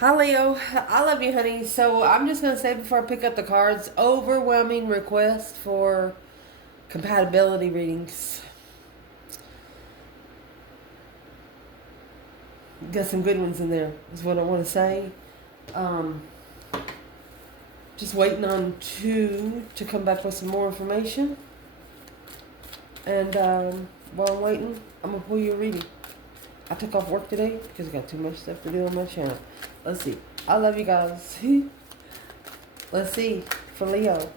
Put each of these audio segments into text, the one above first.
Hi Leo, I love you, honey. So I'm just gonna say before I pick up the cards, overwhelming request for compatibility readings. Got some good ones in there, is what I want to say. Um, just waiting on two to come back with some more information. And while I'm waiting, I'm gonna pull you a reading. I took off work today because I got too much stuff to do on my channel. Let's see. I love you guys. Let's see for Leo.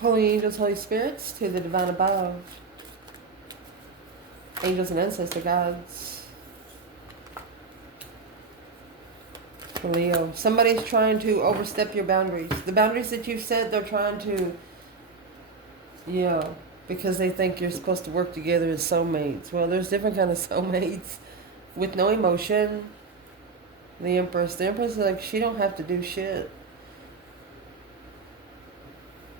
Holy angels, Holy spirits, to the divine above. Angels and ancestor guides. For Leo. Somebody's trying to overstep your boundaries. The boundaries that you've set, they're trying to, because they think you're supposed to work together as soulmates. Well, there's different kind of soulmates with no emotion. The Empress is like, she don't have to do shit.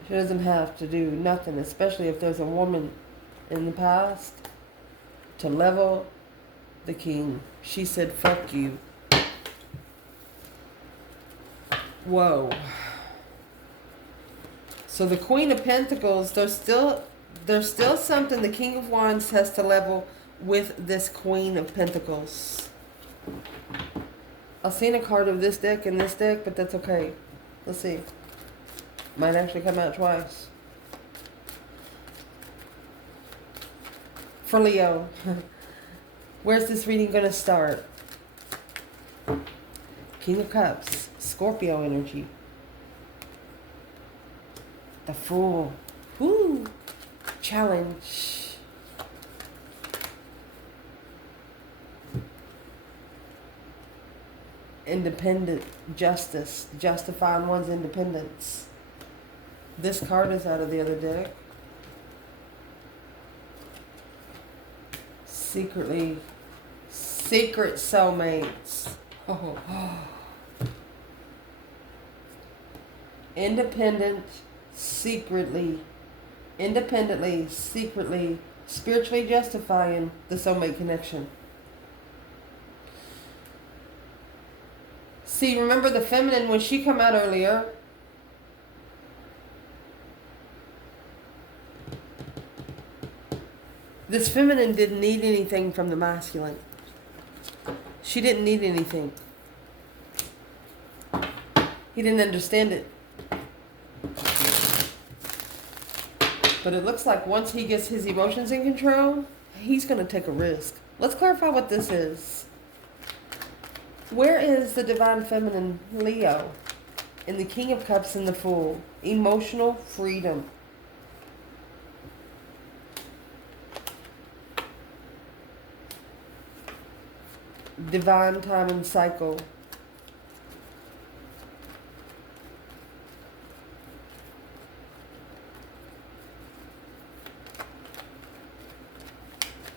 She doesn't have to do nothing, especially if there's a woman in the past to level the king. She said, fuck you. Whoa. So the Queen of Pentacles, there's still something the King of Wands has to level with this Queen of Pentacles. I've seen a card of this deck and this deck, but that's okay. Let's see. Might actually come out twice. For Leo, where's this reading going to start? King of Cups, Scorpio energy. The Fool. Woo! Challenge. Independent justice. Justifying one's independence. This card is out of the other deck. Secret soulmates. Oh. Independently, secretly, spiritually justifying the soulmate connection. See, remember the feminine, when she come out earlier, this feminine didn't need anything from the masculine. She didn't need anything. He didn't understand it. But it looks like once he gets his emotions in control, he's going to take a risk. Let's clarify what this is. Where is the divine feminine Leo in the King of Cups and the Fool? Emotional freedom. Divine time and cycle.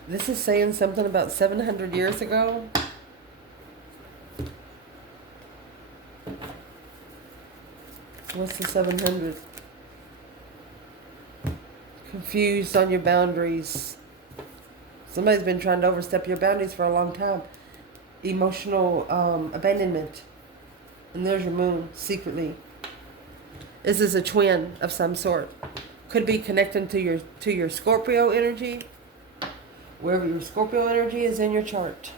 This is saying something about 700 years ago. What's the 700? Confused on your boundaries. Somebody's been trying to overstep your boundaries for a long time. Emotional abandonment. And there's your moon, secretly. This is a twin of some sort. Could be connecting to your Scorpio energy. Wherever your Scorpio energy is in your chart.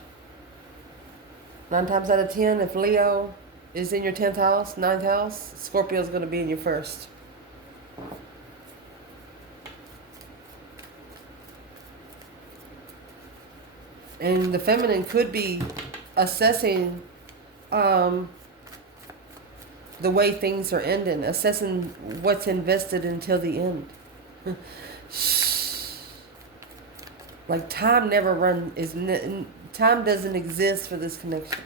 9 times out of 10, if Leo is in your 10th house, 9th house, Scorpio is going to be in your 1st. And the feminine could be assessing the way things are ending, assessing what's invested until the end. Like time time doesn't exist for this connection.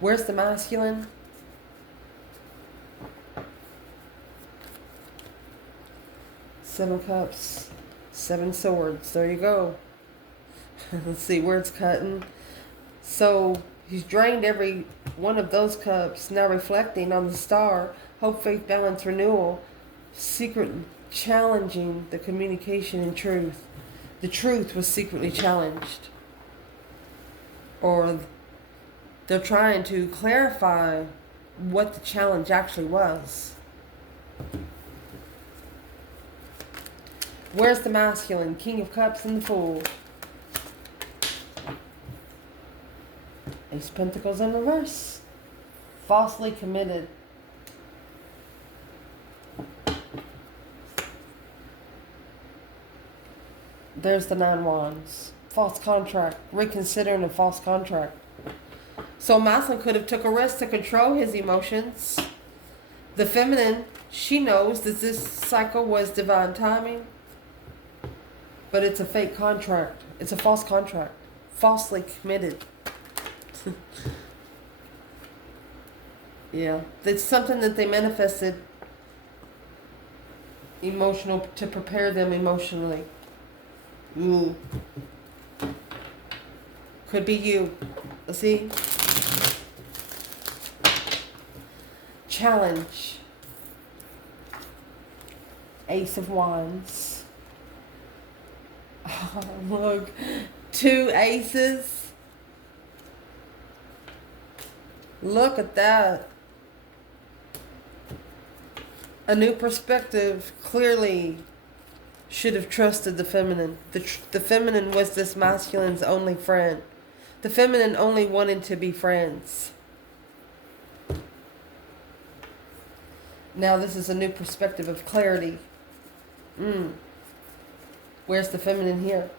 Where's the masculine? Seven cups, 7 swords. There you go. Let's see where it's cutting. So he's drained every one of those cups, now reflecting on the star, hope, faith, balance, renewal, secretly challenging the communication and truth. The truth was secretly challenged. Or they're trying to clarify what the challenge actually was. Where's the masculine? King of Cups and the Fool. Ace of Pentacles in reverse. Falsely committed. There's the 9 Wands. False contract. Reconsidering a false contract. So masculine could have took a risk to control his emotions. The feminine, she knows that this cycle was divine timing. But it's a fake contract. It's a false contract. Falsely committed. Yeah. It's something that they manifested emotional to prepare them emotionally. Ooh. Could be you. Let's see. Challenge. Ace of Wands. Oh, look. 2 aces. Look at that. A new perspective. Clearly should have trusted the feminine. The feminine was this masculine's only friend. The feminine only wanted to be friends. Now this is a new perspective of clarity. Where's the feminine here?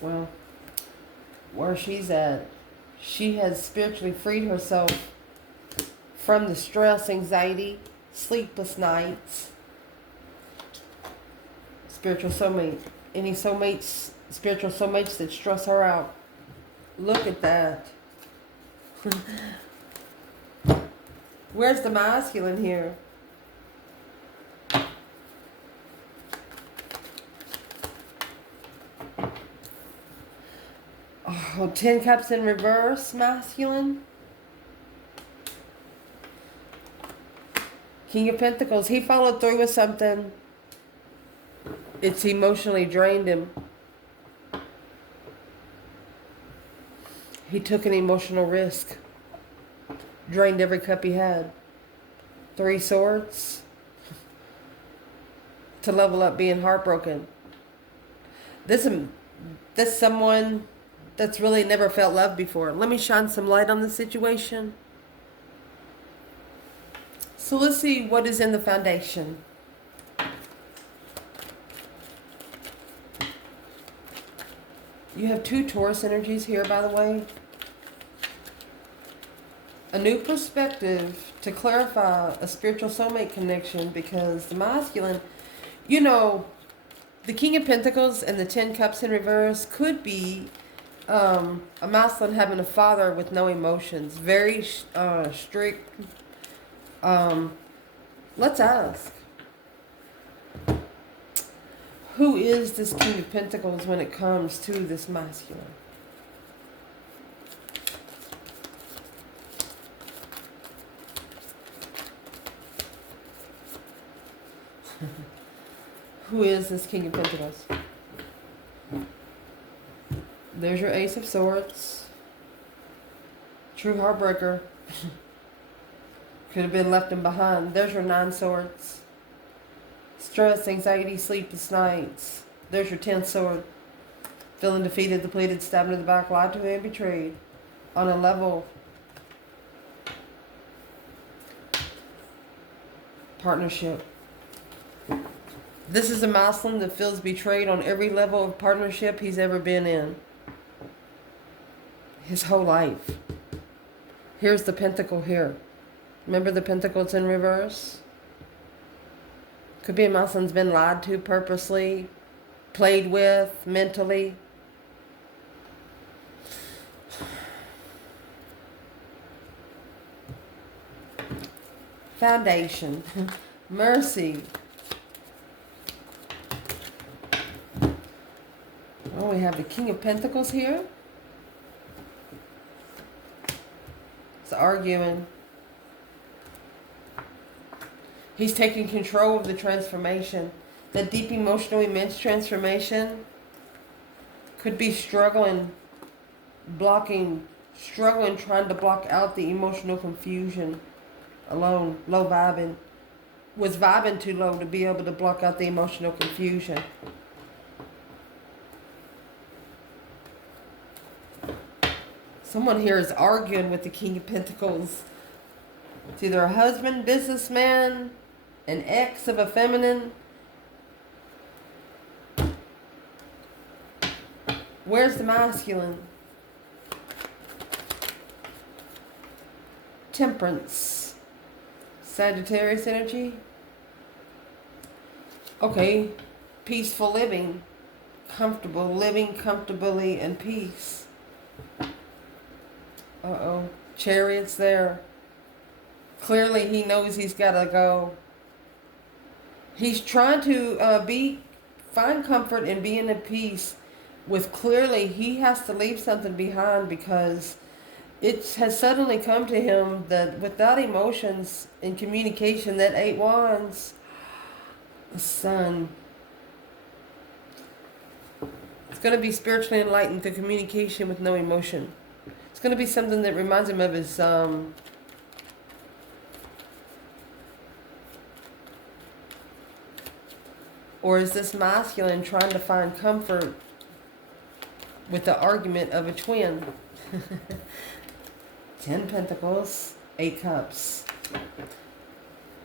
Well, where she's at, she has spiritually freed herself from the stress, anxiety, sleepless nights. Spiritual soulmate. Any soulmates, spiritual soulmates that stress her out. Look at that. Where's the masculine here? Oh, 10 Cups in reverse, masculine. King of Pentacles. He followed through with something. It's emotionally drained him. He took an emotional risk. Drained every cup he had. 3 Swords. To level up being heartbroken. This someone that's really never felt love before. Let me shine some light on the situation. So let's see what is in the foundation. You have 2 Taurus energies here, by the way. A new perspective to clarify a spiritual soulmate connection, because the masculine, you know, the King of Pentacles and the 10 Cups in reverse could be a masculine having a father with no emotions. Very strict. Let's ask. Who is this King of Pentacles when it comes to this masculine? Who is this King of Pentacles? There's your Ace of Swords. True heartbreaker. Could have been left him behind. There's your 9 Swords. Stress, anxiety, sleepless nights. There's your 10th Sword. Feeling defeated, depleted, stabbed in the back, lied to and betrayed. On a level. Partnership. This is a masculine that feels betrayed on every level of partnership he's ever been in. His whole life. Here's the Pentacle here. Remember the Pentacles in reverse? Could be a masculine's been lied to purposely, played with mentally. Foundation. Mercy. Oh, we have the King of Pentacles here. It's arguing. He's taking control of the transformation. That deep emotional immense transformation could be struggling trying to block out the emotional confusion alone, low vibing. Was vibing too low to be able to block out the emotional confusion. Someone here is arguing with the King of Pentacles. It's either a husband, businessman, an ex of a feminine. Where's the masculine? Temperance. Sagittarius energy. Okay. Peaceful living. Comfortable. Living comfortably in peace. Uh-oh. Chariot's there. Clearly he knows he's got to go. He's trying to find comfort in being at peace with clearly he has to leave something behind because it has suddenly come to him that without emotions and communication, that 8 wands, the sun, it's going to be spiritually enlightened through communication with no emotion. It's going to be something that reminds him of his or is this masculine trying to find comfort with the argument of a twin? 10 Pentacles, 8 Cups.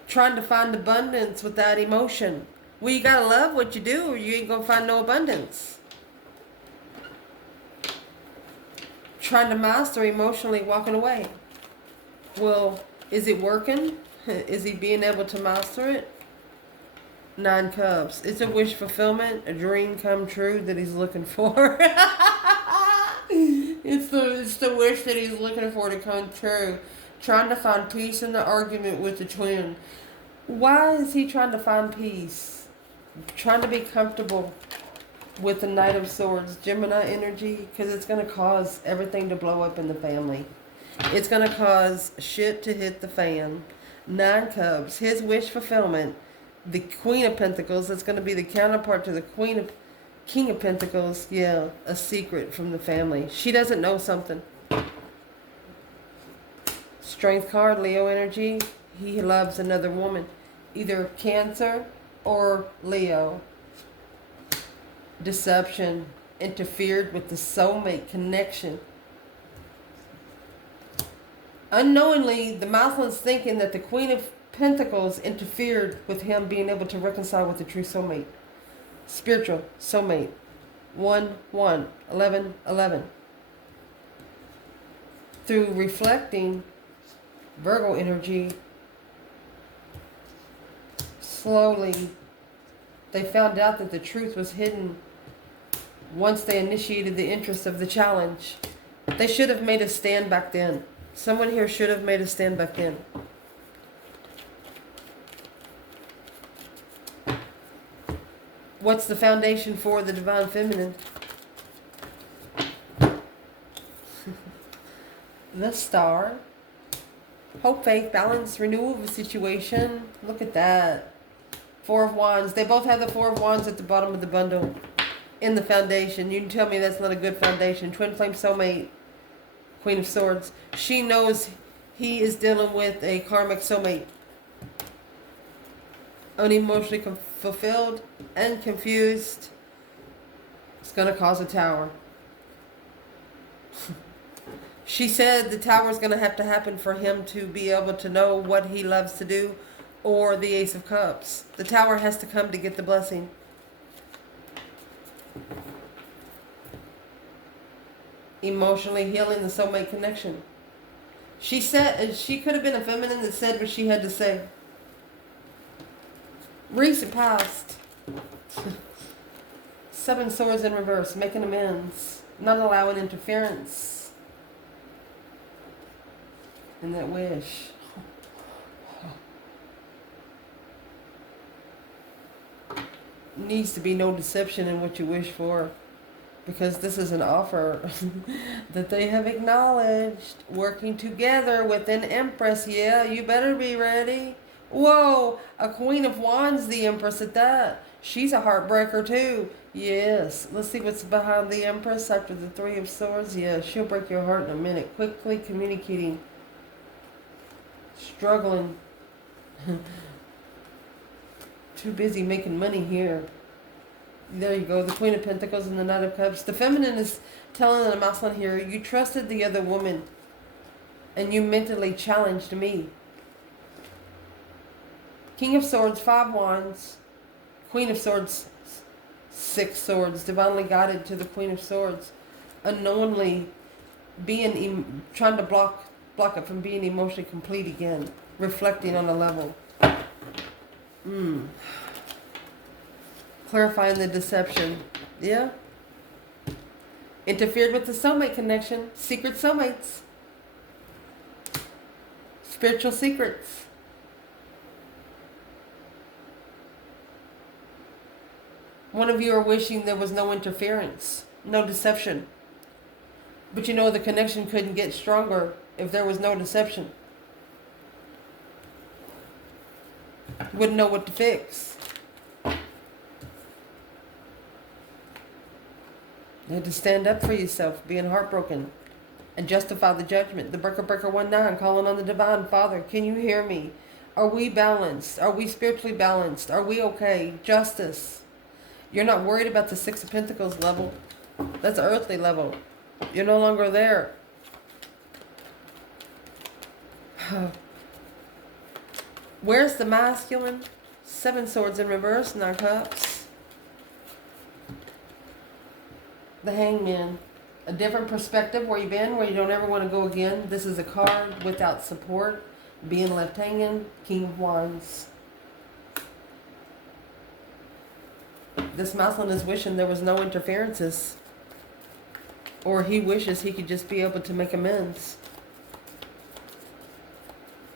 Trying to find abundance without emotion. Well, you gotta love what you do or you ain't gonna find no abundance. Trying to master emotionally walking away. Well, is it working? Is he being able to master it? 9 Cups. It's a wish fulfillment, a dream come true that he's looking for. It's the wish that he's looking for to come true. Trying to find peace in the argument with the twin. Why is he trying to find peace? Trying to be comfortable with the Knight of Swords, Gemini energy, because it's going to cause everything to blow up in the family. It's going to cause shit to hit the fan. 9 Cups. His wish fulfillment. The Queen of Pentacles, that's going to be the counterpart to the King of Pentacles. Yeah, a secret from the family. She doesn't know something. Strength card, Leo energy. He loves another woman. Either Cancer or Leo. Deception. Interfered with the soulmate connection. Unknowingly, the masculine's thinking that the Queen of Pentacles interfered with him being able to reconcile with the true soulmate. Spiritual soulmate. 1, 1, 11, 11. Through reflecting Virgo energy, slowly they found out that the truth was hidden once they initiated the interest of the challenge. They should have made a stand back then. Someone here should have made a stand back then. What's the foundation for the Divine Feminine? The Star. Hope, faith, balance, renewal of a situation. Look at that. 4 of Wands. They both have the 4 of Wands at the bottom of the bundle. In the foundation. You can tell me that's not a good foundation. Twin flame soulmate. Queen of Swords. She knows he is dealing with a karmic soulmate. Unemotionally fulfilled and confused. It's going to cause a tower. She said the tower is going to have to happen for him to be able to know what he loves to do, or the Ace of Cups. The tower has to come to get the blessing. Emotionally healing the soulmate connection. She said she could have been a feminine that said what she had to say. Recent past. 7 swords in reverse, making amends, not allowing interference in that wish. Needs to be no deception in what you wish for. Because this is an offer that they have acknowledged. Working together with an Empress. Yeah, you better be ready. Whoa, a Queen of Wands, the Empress at that. She's a heartbreaker too. Yes. Let's see what's behind the Empress after the Three of Swords. Yeah, she'll break your heart in a minute. Quickly communicating. Struggling. Too busy making money here. There you go, the Queen of Pentacles and the Knight of Cups. The feminine is telling the masculine here, you trusted the other woman and you mentally challenged me. King of Swords, 5 Wands. Queen of Swords, 6 Swords. Divinely guided to the Queen of Swords. Unknowingly trying to block it from being emotionally complete again. Reflecting on a level. Clarifying the deception. Yeah. Interfered with the soulmate connection. Secret soulmates. Spiritual secrets. One of you are wishing there was no interference. No deception. But you know the connection couldn't get stronger if there was no deception. Wouldn't know what to fix. You had to stand up for yourself, being heartbroken, and justify the judgment. The Breaker 19, calling on the Divine Father. Can you hear me? Are we balanced? Are we spiritually balanced? Are we okay? Justice. You're not worried about the Six of Pentacles level. That's earthly level. You're no longer there. Where's the masculine? 7 Swords in reverse, 9 Cups. The Hangman. A different perspective where you've been, where you don't ever want to go again. This is a card without support. Being left hanging. King of Wands. This masculine is wishing there was no interferences. Or he wishes he could just be able to make amends.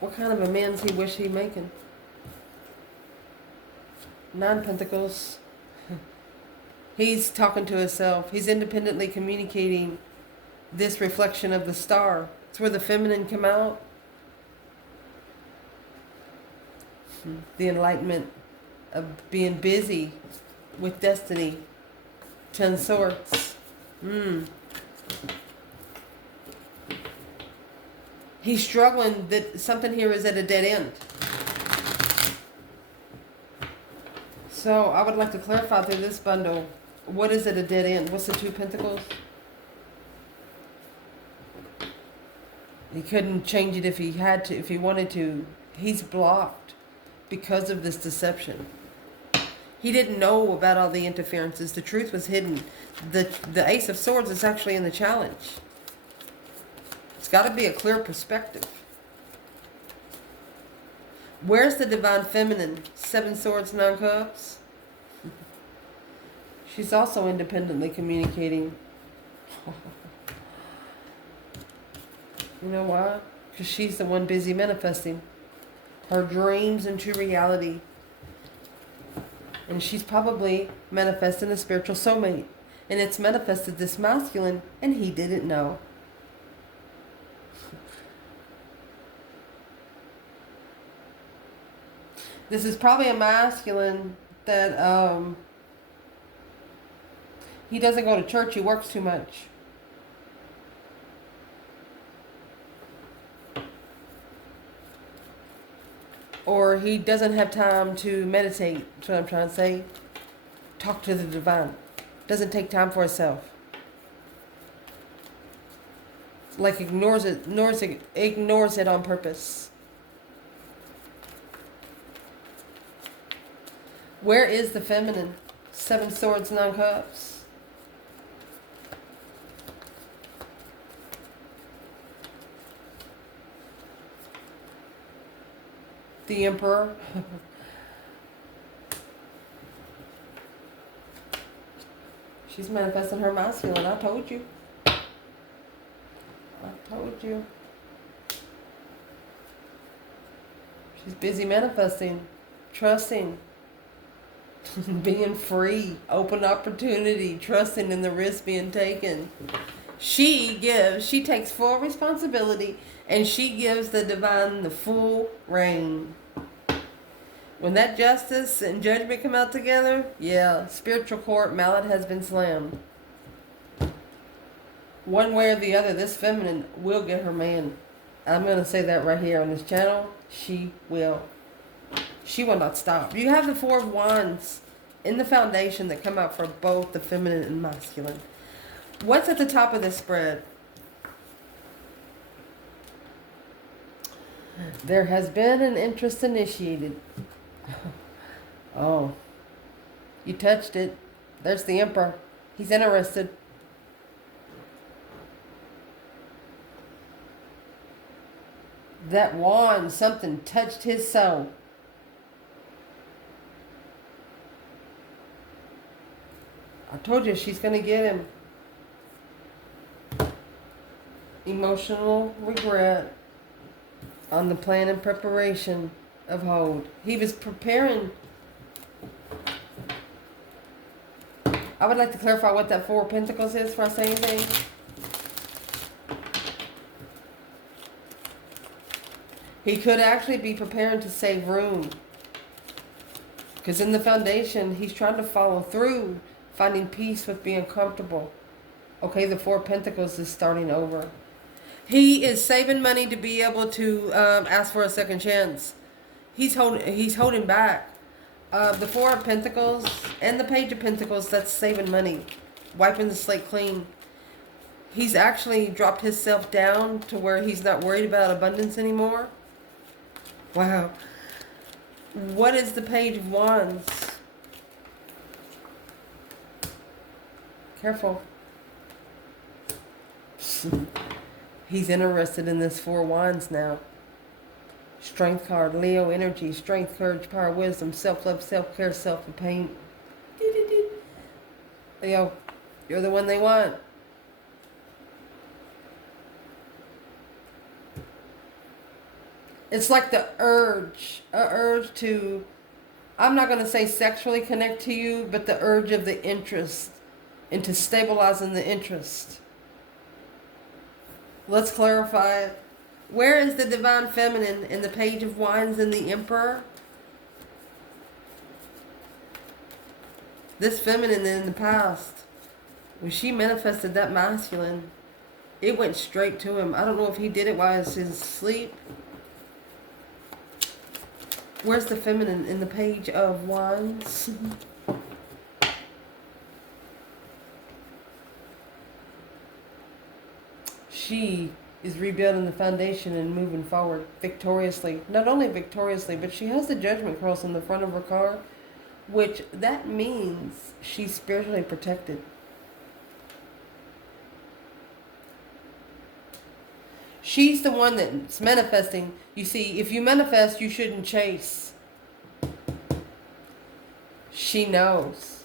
What kind of amends he wish he making? 9 Pentacles. He's talking to himself. He's independently communicating this reflection of the star. It's where the feminine come out. The enlightenment of being busy with destiny. 10 Swords. He's struggling that something here is at a dead end. So I would like to clarify through this bundle. What is at a dead end? What's the 2 Pentacles? He couldn't change it if he had to, if he wanted to. He's blocked because of this deception. He didn't know about all the interferences. The truth was hidden. The Ace of Swords is actually in the challenge. It's got to be a clear perspective. Where's the Divine Feminine? 7 Swords, 9 Cups. She's also independently communicating. You know why? Because she's the one busy manifesting her dreams into reality. And she's probably manifesting a spiritual soulmate. And it's manifested this masculine, and he didn't know. This is probably a masculine that he doesn't go to church. He works too much. Or he doesn't have time to meditate. That's what I'm trying to say. Talk to the divine. Doesn't take time for himself. Like ignores it on purpose. Where is the feminine? 7 Swords, 9 Cups. The Emperor. She's manifesting her masculine. I told you. I told you. She's busy manifesting, trusting, Being free, open opportunity, trusting in the risk being taken. She takes full responsibility, and she gives the divine the full reign. When that justice and judgment come out together, yeah, spiritual court, mallet has been slammed. One way or the other, this feminine will get her man. I'm going to say that right here on this channel. She will. She will not stop. You have the Four of Wands in the foundation that come out for both the feminine and masculine. What's at the top of this spread? There has been an interest initiated. Oh, you touched it. There's the Emperor. He's interested. That wand, something touched his soul. I told you she's going to get him. Emotional regret on the plan and preparation of hold. He was preparing. I would like to clarify what that Four of Pentacles is before I say anything. He could actually be preparing to save room. Because in the foundation, he's trying to follow through, finding peace with being comfortable. Okay, the Four of Pentacles is starting over. He is saving money to be able to ask for a second chance. He's holding back. The Four of Pentacles and the Page of Pentacles, that's saving money. Wiping the slate clean. He's actually dropped himself down to where he's not worried about abundance anymore. Wow. What is the Page of Wands? Careful. He's interested in this Four of Wands now. Strength card, Leo energy, strength, courage, power, wisdom, self-love, self-care, self-pain. Leo, you're the one they want. It's like the urge, to, I'm not going to say sexually connect to you, but the urge of the interest, into stabilizing the interest. Let's clarify it. Where is the divine feminine in the Page of Wands and the Emperor? This feminine in the past, when she manifested that masculine, it went straight to him. I don't know if he did it while he was asleep. Where's the feminine in the Page of Wands? She is rebuilding the foundation and moving forward victoriously. Not only victoriously, but she has the Judgment Cross on the front of her car, which that means she's spiritually protected. She's the one that's manifesting. You see, if you manifest, you shouldn't chase. She knows.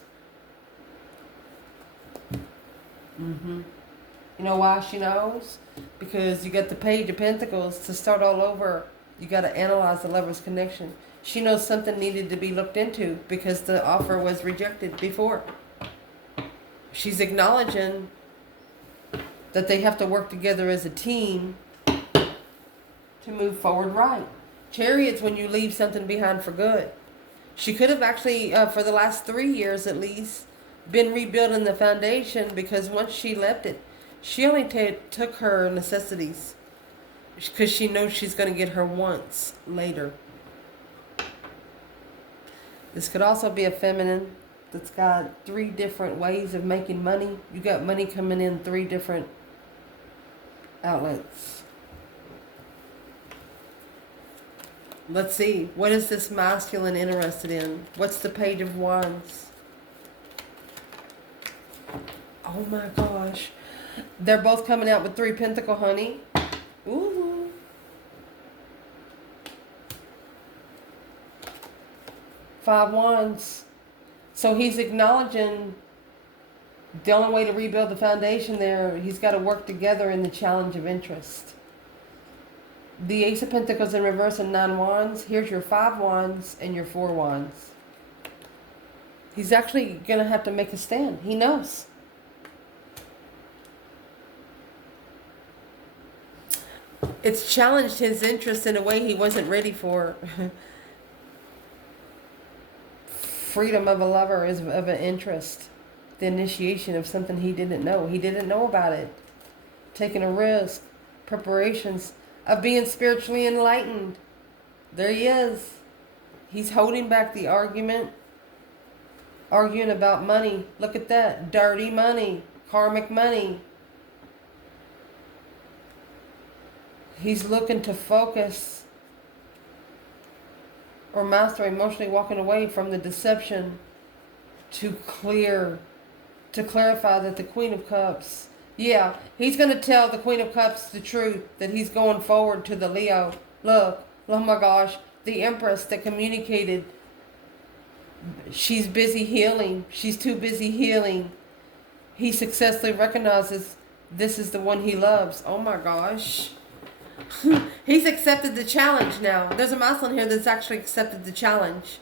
You know why she knows? Because you got the Page of Pentacles to start all over. You got to analyze the lover's connection. She knows something needed to be looked into because the offer was rejected before. She's acknowledging that they have to work together as a team to move forward right. Chariot's when you leave something behind for good. She could have actually, for the last 3 years at least, been rebuilding the foundation, because once she left it, she only took her necessities because she knows she's going to get her wants later. This could also be a feminine that's got 3 different ways of making money. You got money coming in 3 different outlets. Let's see. What is this masculine interested in? What's the Page of Wands? Oh my gosh. They're both coming out with 3 pentacle, honey. Ooh. Five Wands. So he's acknowledging the only way to rebuild the foundation there, he's got to work together in the challenge of interest. The Ace of Pentacles in reverse and 9 Wands. Here's your 5 Wands and your 4 Wands. He's actually going to have to make a stand. He knows. It's challenged his interest in a way he wasn't ready for. Freedom of a lover is of an interest. The initiation of something he didn't know. He didn't know about it. Taking a risk. Preparations of being spiritually enlightened. There he is. He's holding back the argument. Arguing about money. Look at that. Dirty money. Karmic money. He's looking to focus or master emotionally walking away from the deception to clarify that the Queen of Cups, yeah, he's going to tell the Queen of Cups the truth, that he's going forward to the Leo. Look, oh my gosh, the Empress that communicated, she's busy healing. She's too busy healing. He successfully recognizes this is the one he loves. Oh my gosh. He's accepted the challenge now. There's a masculine here that's actually accepted the challenge.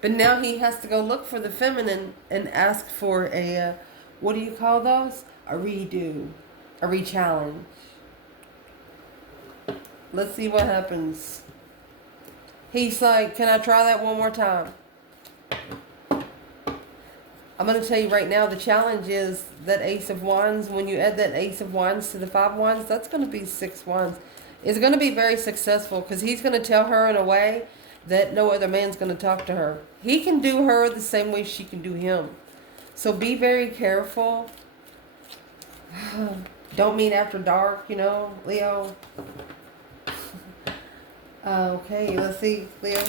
But now he has to go look for the feminine and ask for a, what do you call those? A redo. A re-challenge. Let's see what happens. He's like, can I try that one more time? I'm going to tell you right now, the challenge is that Ace of Wands. When you add that Ace of Wands to the 5 of Wands, that's going to be 6 Wands. It's going to be very successful because he's going to tell her in a way that no other man's going to talk to her. He can do her the same way she can do him. So be very careful. Don't meet after dark, you know, Leo. Okay, let's see, Leo.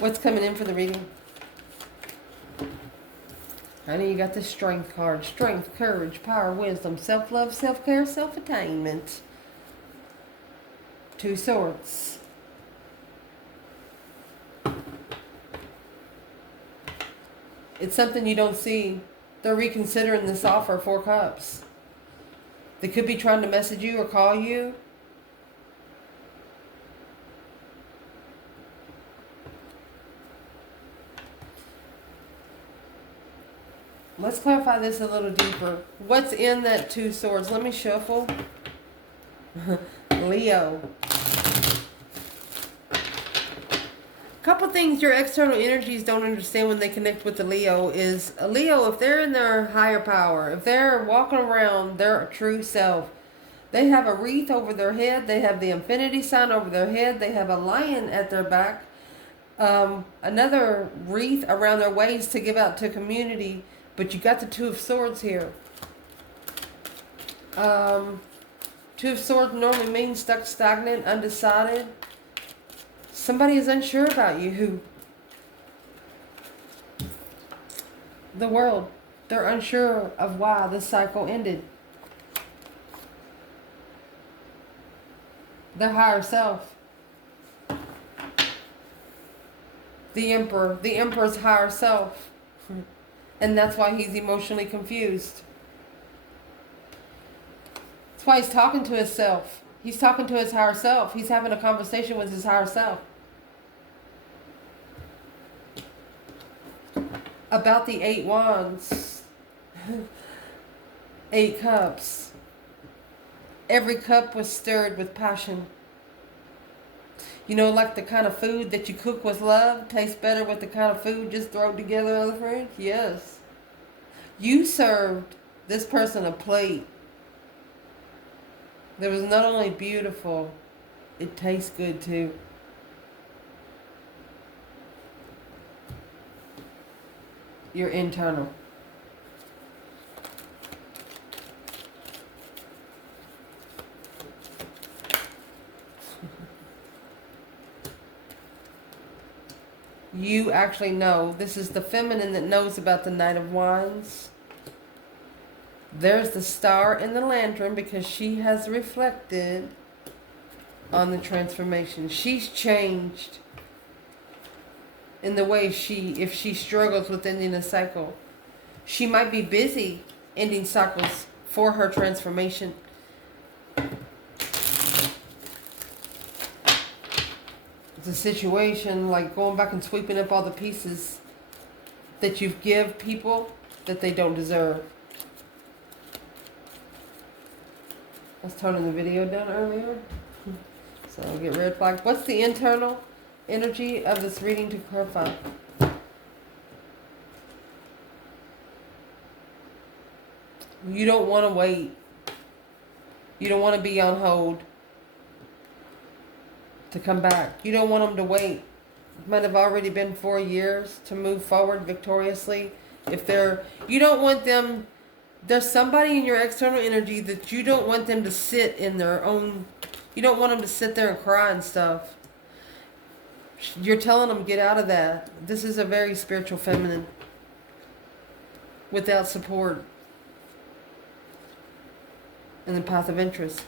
What's coming in for the reading? Honey, you got the Strength card. Strength, courage, power, wisdom, self-love, self-care, self-attainment. 2 Swords. It's something you don't see. They're reconsidering this offer, 4 Cups. They could be trying to message you or call you. Let's clarify this a little deeper. What's in that 2 Swords? Let me shuffle. Leo. Couple things your external energies don't understand when they connect with the Leo is, a Leo, if they're in their higher power, if they're walking around their true self, they have a wreath over their head, they have the infinity sign over their head, they have a lion at their back, another wreath around their waist to give out to community. But you got the 2 of Swords here. 2 of Swords normally means stuck, stagnant, undecided. Somebody is unsure about you. Who? The world. They're unsure of why this cycle ended. Their higher self. The Emperor. The Emperor's higher self. And that's why he's emotionally confused. That's why he's talking to himself. He's talking to his higher self. He's having a conversation with his higher self. About the 8 Wands. 8 Cups. Every cup was stirred with passion. You know, like the kind of food that you cook with love tastes better with the kind of food just thrown together in the fridge? Yes. You served this person a plate that was not only beautiful, it tastes good too. Your internal. You actually know. This is the feminine that knows about the Knight of Wands. There's the star in the lantern because she has reflected on the transformation. She's changed in the way if she struggles with ending a cycle. She might be busy ending cycles for her transformation. It's a situation like going back and sweeping up all the pieces that you've give people that they don't deserve. I was toning the video down earlier, so I'll get red flag. What's the internal energy of this reading to clarify? You don't want to wait. You don't want to be on hold to come back. You don't want them to wait. It might have already been 4 years to move forward victoriously. You don't want them, there's somebody in your external energy that you don't want them to sit in their own, you don't want them to sit there and cry and stuff. You're telling them, get out of that. This is a very spiritual feminine without support in the path of interest.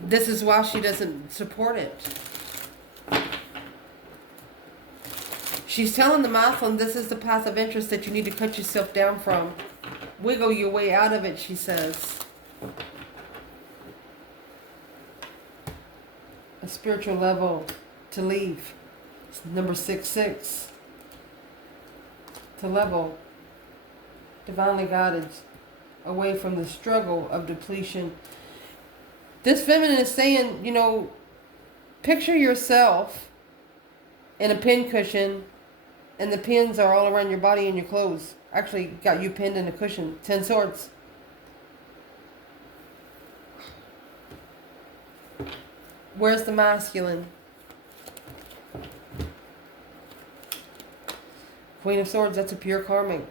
This is why she doesn't support it. She's telling the masculine, this is the path of interest that you need to cut yourself down from. Wiggle your way out of it, she says. A spiritual level to leave. It's number 66. To level. Divinely guided. Away from the struggle of depletion. This feminine is saying, picture yourself in a pincushion, and the pins are all around your body and your clothes. Actually, got you pinned in a cushion. 10 swords. Where's the masculine? Queen of Swords, that's a pure karmic.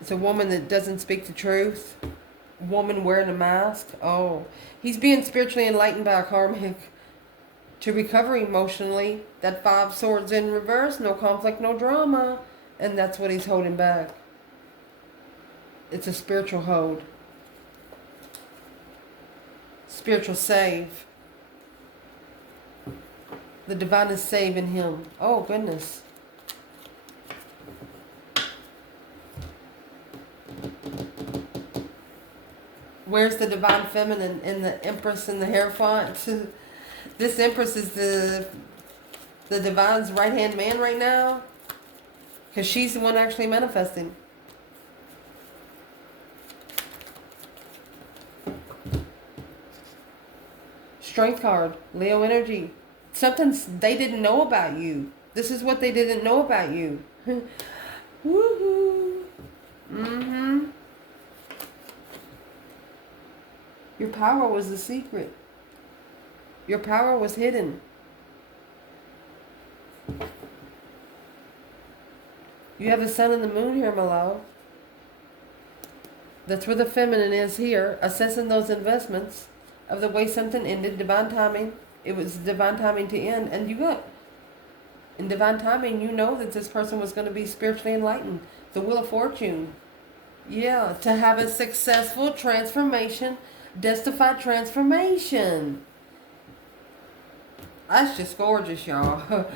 It's a woman that doesn't speak the truth. Woman wearing a mask. Oh, he's being spiritually enlightened by a karmic. To recover emotionally, that 5 swords in reverse, no conflict, no drama. And that's what he's holding back. It's a spiritual hold. Spiritual save. The divine is saving him. Oh, goodness. Where's the divine feminine in the Empress in the Hierophant? This Empress is the divine's right-hand man right now. Because she's the one actually manifesting. Strength card. Leo energy. Something they didn't know about you. This is what they didn't know about you. Woohoo. Mm-hmm. Your power was the secret. Your power was hidden. You have the sun and the moon here, my love. That's where the feminine is here, assessing those investments of the way something ended, divine timing. It was divine timing to end, and you got, in divine timing, you know that this person was going to be spiritually enlightened. The Wheel of Fortune. Yeah, to have a successful transformation, justified transformation. That's just gorgeous, y'all.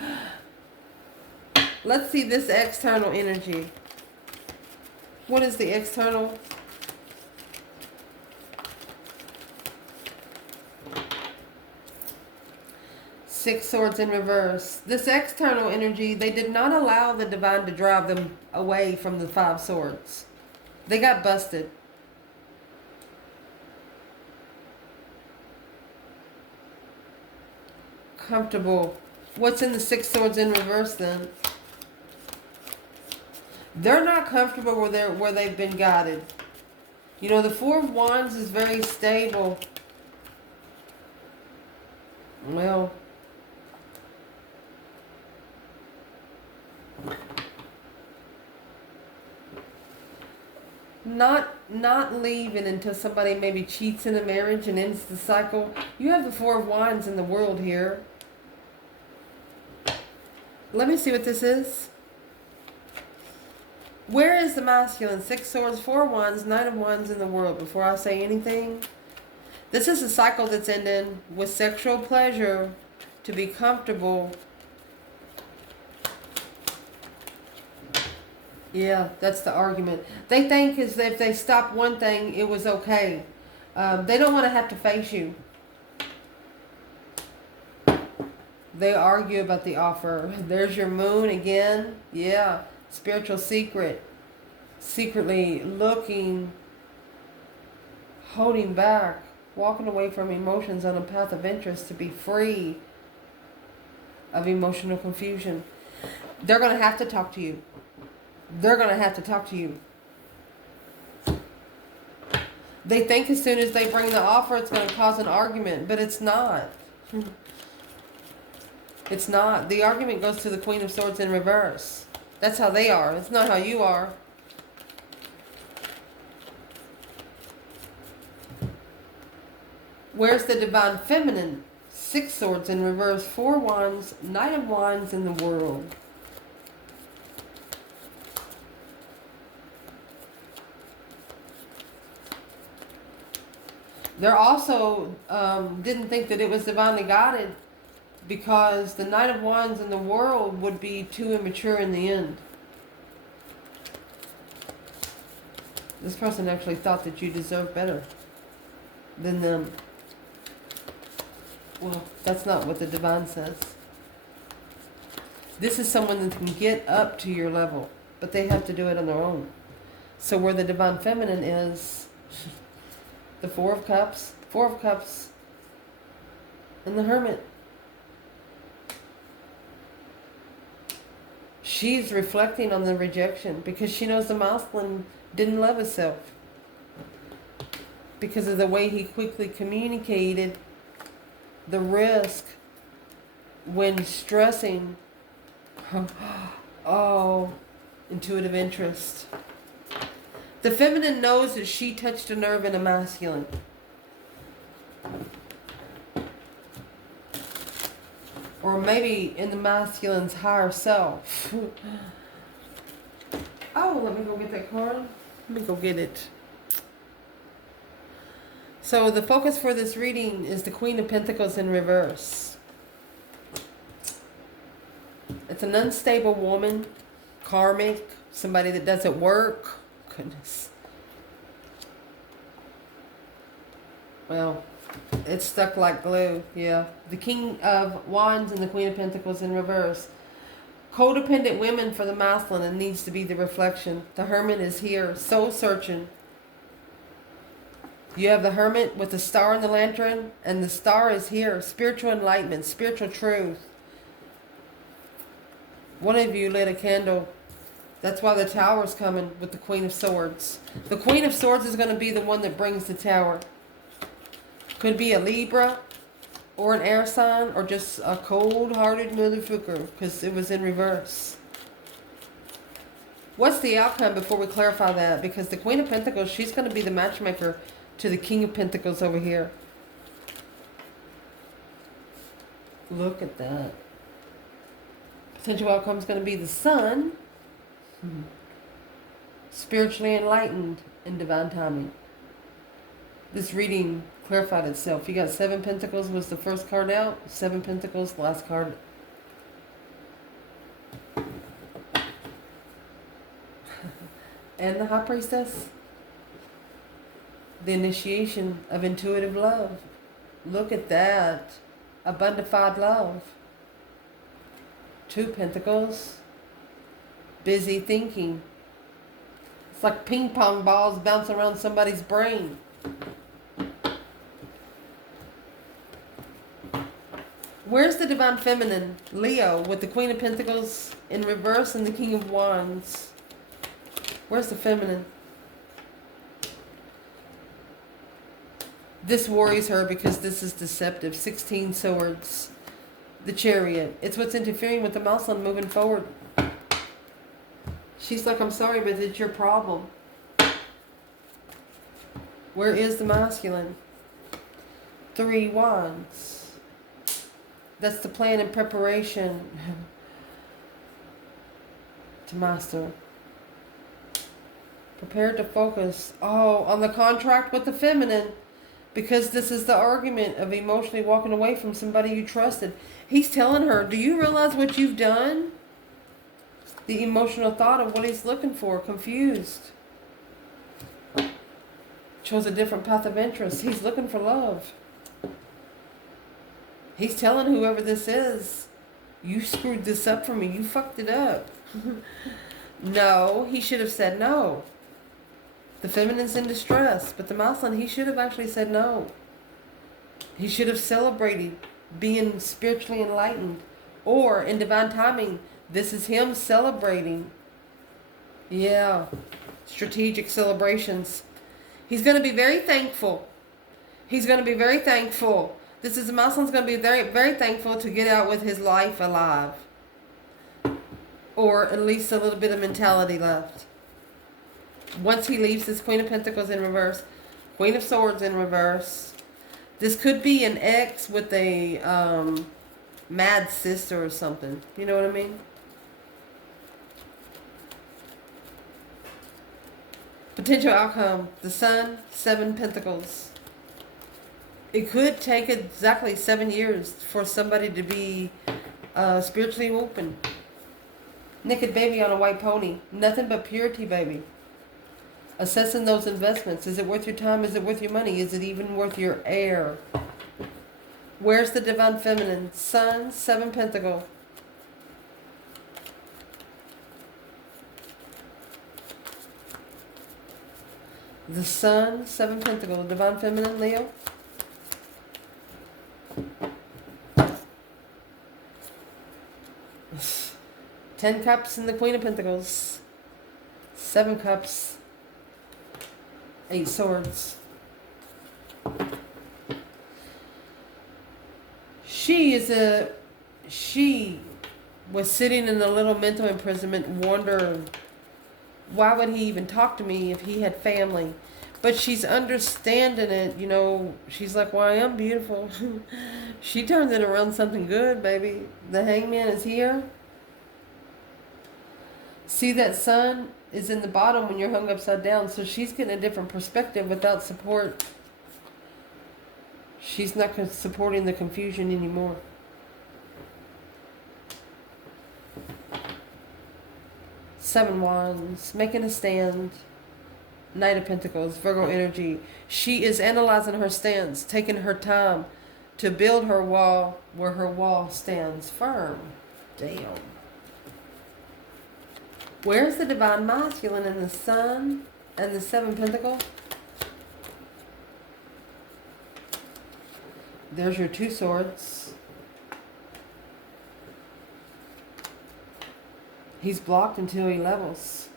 Let's see this external energy. What is the external? Six swords in reverse. This external energy, they did not allow the divine to drive them away from the 5 swords. They got busted. Comfortable. What's in the 6 swords in reverse then? They're not comfortable where they've been guided. You know, the 4 of Wands is very stable. Well, not leaving until somebody maybe cheats in a marriage and ends the cycle. You have the 4 of Wands in the world here. Let me see what this is. Where is the masculine? 6 swords, 4 of Wands, 9 of Wands in the world. Before I say anything, this is a cycle that's ending with sexual pleasure to be comfortable. Yeah, that's the argument. They think is that if they stop one thing, it was okay. They don't want to have to face you. They argue about the offer. There's your moon again. Yeah. Spiritual secret. Secretly looking, holding back, walking away from emotions on a path of interest to be free of emotional confusion. They're going to have to talk to you. They're going to have to talk to you. They think as soon as they bring the offer, it's going to cause an argument, but it's not. It's not. The argument goes to the Queen of Swords in reverse. That's how they are. It's not how you are. Where's the Divine Feminine? 6 Swords in reverse, 4 Wands, Knight of Wands in the World. They're also didn't think that it was divinely guided because the Knight of Wands in the World would be too immature in the end. This person actually thought that you deserved better than them. Well, that's not what the Divine says. This is someone that can get up to your level, but they have to do it on their own. So where the Divine Feminine is, the 4 of Cups, and the Hermit. She's reflecting on the rejection because she knows the masculine didn't love himself because of the way he quickly communicated the risk when stressing. Oh, intuitive interest. The feminine knows that she touched a nerve in a masculine. Or maybe in the masculine's higher self. Oh, let me go get that card. Let me go get it. So the focus for this reading is the Queen of Pentacles in reverse. It's an unstable woman, karmic, somebody that doesn't work. Goodness. Well, it's stuck like glue, yeah. The King of Wands and the Queen of Pentacles in reverse. Codependent women for the masculine, and needs to be the reflection. The Hermit is here, soul searching. You have the Hermit with the star and the lantern, and the star is here. Spiritual enlightenment, spiritual truth. One of you lit a candle. That's why the Tower's coming with the Queen of Swords. The Queen of Swords is going to be the one that brings the Tower. Could be a Libra or an air sign or just a cold-hearted motherfucker because it was in reverse. What's the outcome before we clarify that? Because the Queen of Pentacles, she's going to be the matchmaker to the King of Pentacles over here. Look at that. Potential outcome is going to be the Sun. Spiritually enlightened in divine timing. This reading clarified itself. You got 7 Pentacles was the first card out. 7 Pentacles, last card. And the High Priestess. The initiation of intuitive love. Look at that. Abundified love. 2 Pentacles. Busy thinking. It's like ping pong balls bouncing around somebody's brain. Where's the Divine Feminine? Leo with the Queen of Pentacles in reverse and the King of Wands. Where's the Feminine? This worries her because this is deceptive. 16 Swords. The Chariot. It's what's interfering with the masculine moving forward. She's like, I'm sorry, but it's your problem. Where is the masculine? 3 Wands. That's the plan and preparation to master. Prepared to focus. Oh, on the contract with the feminine. Because this is the argument of emotionally walking away from somebody you trusted. He's telling her, do you realize what you've done? The emotional thought of what he's looking for. Confused. Chose a different path of interest. He's looking for love. He's telling whoever this is, you screwed this up for me. You fucked it up. No, he should have said no. The feminine's in distress, but the masculine, he should have actually said no. He should have celebrated being spiritually enlightened. Or, in divine timing, this is him celebrating. Yeah. Strategic celebrations. He's going to be very thankful. He's going to be very thankful. This is the Muslim's going to be very, very thankful to get out with his life alive. Or at least a little bit of mentality left. Once he leaves this Queen of Pentacles in reverse, Queen of Swords in reverse. This could be an ex with a mad sister or something. You know what I mean? Potential outcome. The Sun, 7 Pentacles. It could take exactly 7 years for somebody to be spiritually open. Naked baby on a white pony. Nothing but purity, baby. Assessing those investments. Is it worth your time? Is it worth your money? Is it even worth your air? Where's the divine feminine? Sun, 7 Pentacle. The Sun, 7 Pentacle. Divine feminine, Leo. Ten Cups and the Queen of Pentacles. 7 Cups. 8 Swords. She was sitting in a little mental imprisonment wondering, why would he even talk to me if he had family? But she's understanding it, you know. She's like, well, I am beautiful. She turns it around something good, baby. The Hangman is here. See, that sun is in the bottom when you're hung upside down. So she's getting a different perspective without support. She's not supporting the confusion anymore. Seven Wands, making a stand. Knight of Pentacles, Virgo energy. She is analyzing her stance, taking her time to build her wall where her wall stands firm. Damn. Where's the divine masculine in the Sun and the 7 Pentacles? There's your 2 Swords. He's blocked until he levels.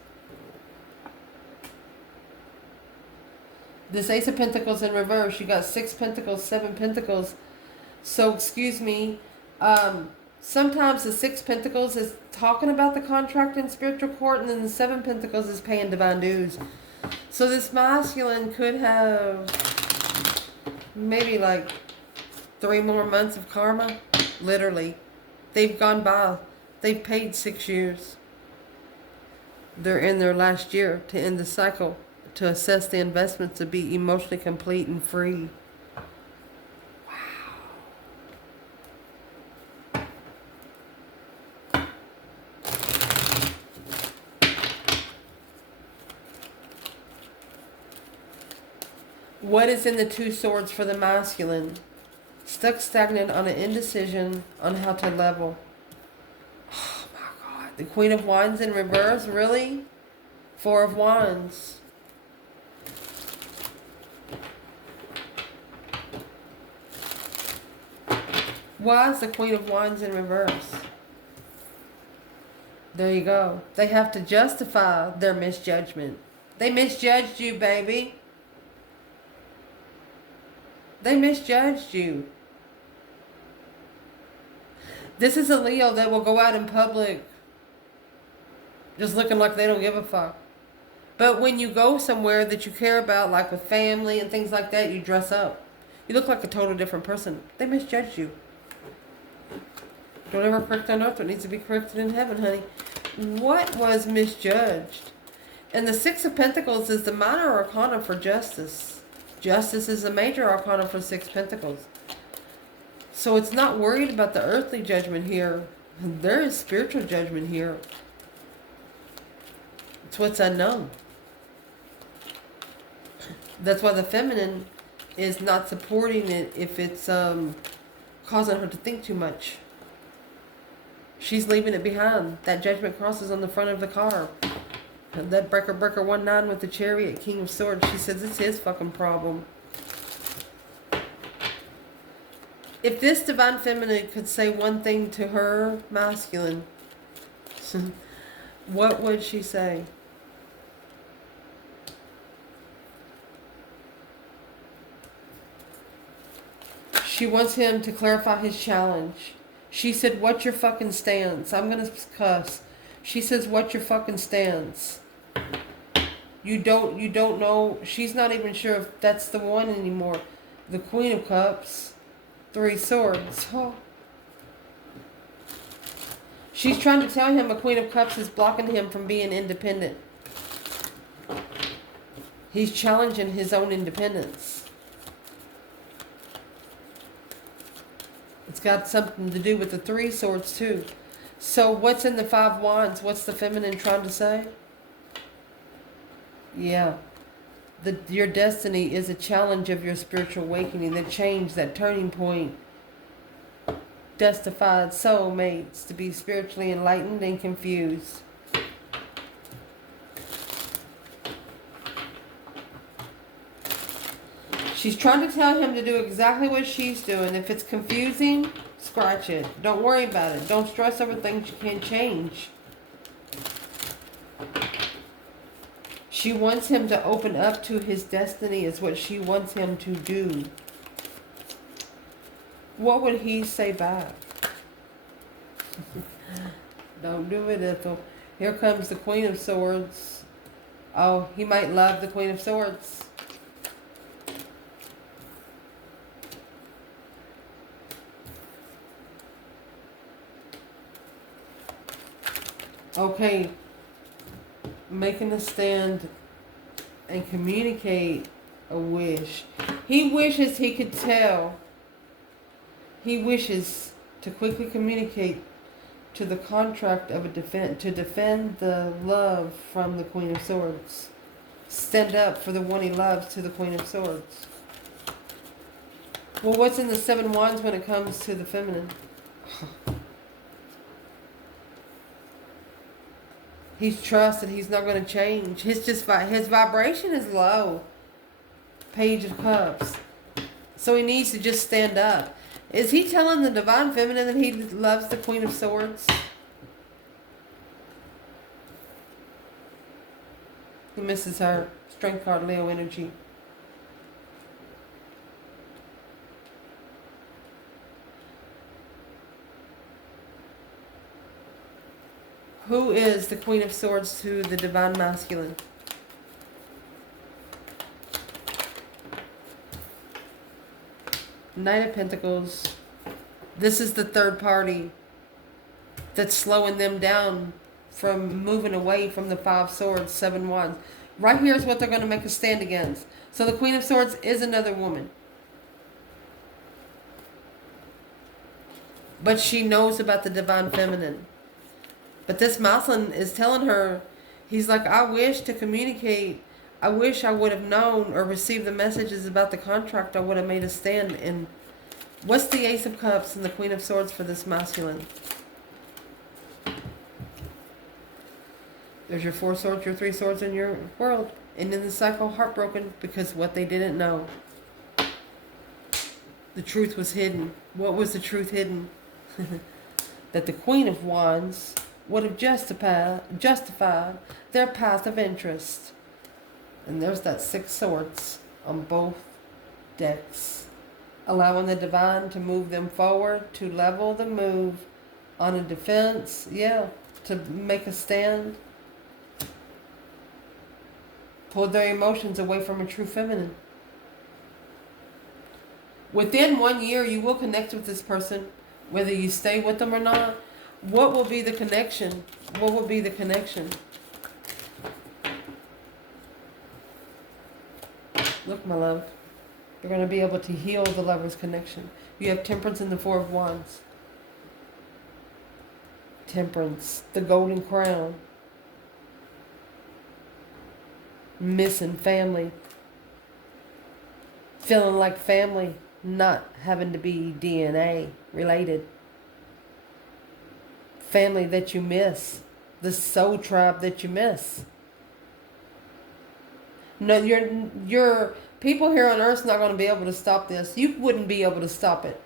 This Ace of Pentacles in reverse. You got 6 Pentacles, 7 Pentacles. So, excuse me. Sometimes the 6 Pentacles is talking about the contract in spiritual court, and then the 7 Pentacles is paying divine dues. So this masculine could have maybe like 3 more months of karma. Literally. They've gone by. They've paid 6 years. They're in their last year to end the cycle, to assess the investments, to be emotionally complete and free. What is in the 2 Swords for the masculine? Stuck stagnant on an indecision on how to level. Oh my God. The Queen of Wands in reverse? Really? 4 of Wands. Why is the Queen of Wands in reverse? There you go. They have to justify their misjudgment. They misjudged you, baby. They misjudged you. This is a Leo that will go out in public just looking like they don't give a fuck. But when you go somewhere that you care about, like with family and things like that, you dress up. You look like a total different person. They misjudged you. Don't ever correct on earth what needs to be corrected in heaven, honey. What was misjudged? And the 6 of Pentacles is the minor arcana for justice. Justice is the major arcana for 6 Pentacles. So it's not worried about the earthly judgment here. There is spiritual judgment here. It's what's unknown. That's why the feminine is not supporting it if it's causing her to think too much. She's leaving it behind. That judgment cross is on the front of the car. That breaker 19 with the chariot, King of Swords, she says it's his fucking problem. If this divine feminine could say one thing to her masculine, what would she say? She wants him to clarify his challenge. She said, what's your fucking stance? I'm going to cuss. She says, what's your fucking stance? You don't know. She's not even sure if that's the one anymore. The Queen of Cups, 3 Swords. Oh. She's trying to tell him a Queen of Cups is blocking him from being independent. He's challenging his own independence. It's got something to do with the 3 Swords too. So what's in the 5 Wands? What's the feminine trying to say? Yeah. Your destiny is a challenge of your spiritual awakening. The change, that turning point. Justified soulmates to be spiritually enlightened and confused. She's trying to tell him to do exactly what she's doing. If it's confusing, scratch it. Don't worry about it. Don't stress over things you can't change. She wants him to open up to his destiny is what she wants him to do. What would he say back? Don't do it, Ethel. Here comes the Queen of Swords. Oh, he might love the Queen of Swords. Okay, making a stand and communicate a wish. He wishes he could tell. He wishes to quickly communicate to the contract of a to defend the love from the Queen of Swords. Stand up for the one he loves to the Queen of Swords. Well, what's in the 7 Wands when it comes to the feminine? He's trusted. He's not going to change. His vibration is low. Page of Cups. So he needs to just stand up. Is he telling the divine feminine that he loves the Queen of Swords? He misses her. Strength card, Leo energy. Who is the Queen of Swords to the divine masculine? Knight of Pentacles. This is the third party that's slowing them down from moving away from the 5 Swords, 7 Wands. Right here is what they're going to make a stand against. So the Queen of Swords is another woman. But she knows about the divine feminine. But this masculine is telling her, he's like, I wish to communicate. I wish I would have known or received the messages about the contract. I would have made a stand. And what's the Ace of Cups and the Queen of Swords for this masculine? There's your 4 Swords, your 3 Swords in your world. And in the cycle, heartbroken because what they didn't know. The truth was hidden. What was the truth hidden? That the Queen of Wands would have justified their path of interest. And there's that 6 Swords on both decks. Allowing the divine to move them forward, to level the move on a defense. Yeah, to make a stand. Pull their emotions away from a true feminine. Within 1 year, you will connect with this person, whether you stay with them or not. What will be the connection? What will be the connection? Look, my love. You're going to be able to heal the lover's connection. You have Temperance and the 4 of Wands. Temperance, the golden crown. Missing family. Feeling like family not having to be DNA related. Family that you miss, the soul tribe that you miss. No, your people here on Earth's not going to be able to stop this. You wouldn't be able to stop it.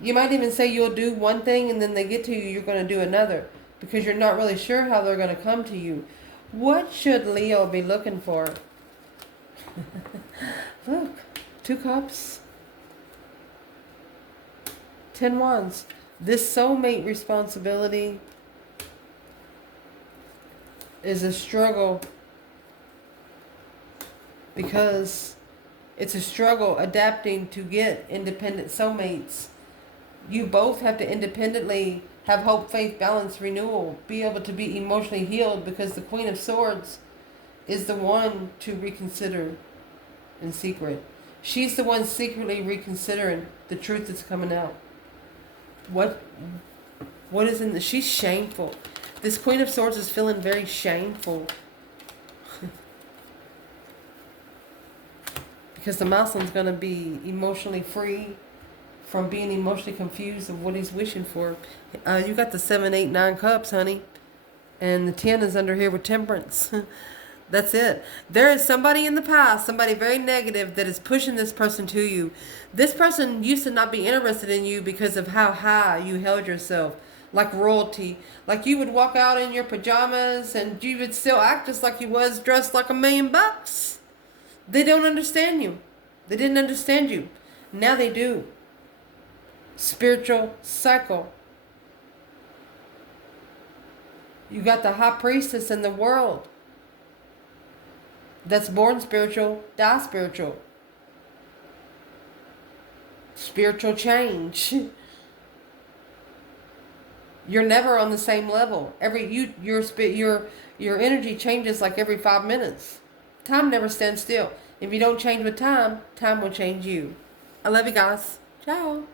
You might even say you'll do one thing and then they get to you, you're going to do another because you're not really sure how they're going to come to you. What should Leo be looking for? Look, 2 cups, 10 wands. This soulmate responsibility is a struggle because it's a struggle adapting to get independent soulmates. You both have to independently have hope, faith, balance, renewal, be able to be emotionally healed because the Queen of Swords is the one to reconsider in secret. She's the one secretly reconsidering the truth that's coming out. What is in the... She's shameful. This Queen of Swords is feeling very shameful. Because the Muslim's going to be emotionally free from being emotionally confused of what he's wishing for. You got the 7, 8, 9 cups, honey. And the 10 is under here with temperance. That's it. There is somebody in the past, somebody very negative, that is pushing this person to you. This person used to not be interested in you because of how high you held yourself. Like royalty. Like you would walk out in your pajamas and you would still act just like you was, dressed like $1,000,000. They don't understand you. They didn't understand you. Now they do. Spiritual cycle. You got the high priestess in the world that's born spiritual, die spiritual. Spiritual change. You're never on the same level. Your energy changes like every 5 minutes. Time never stands still. If you don't change with time, time will change you. I love you guys. Ciao.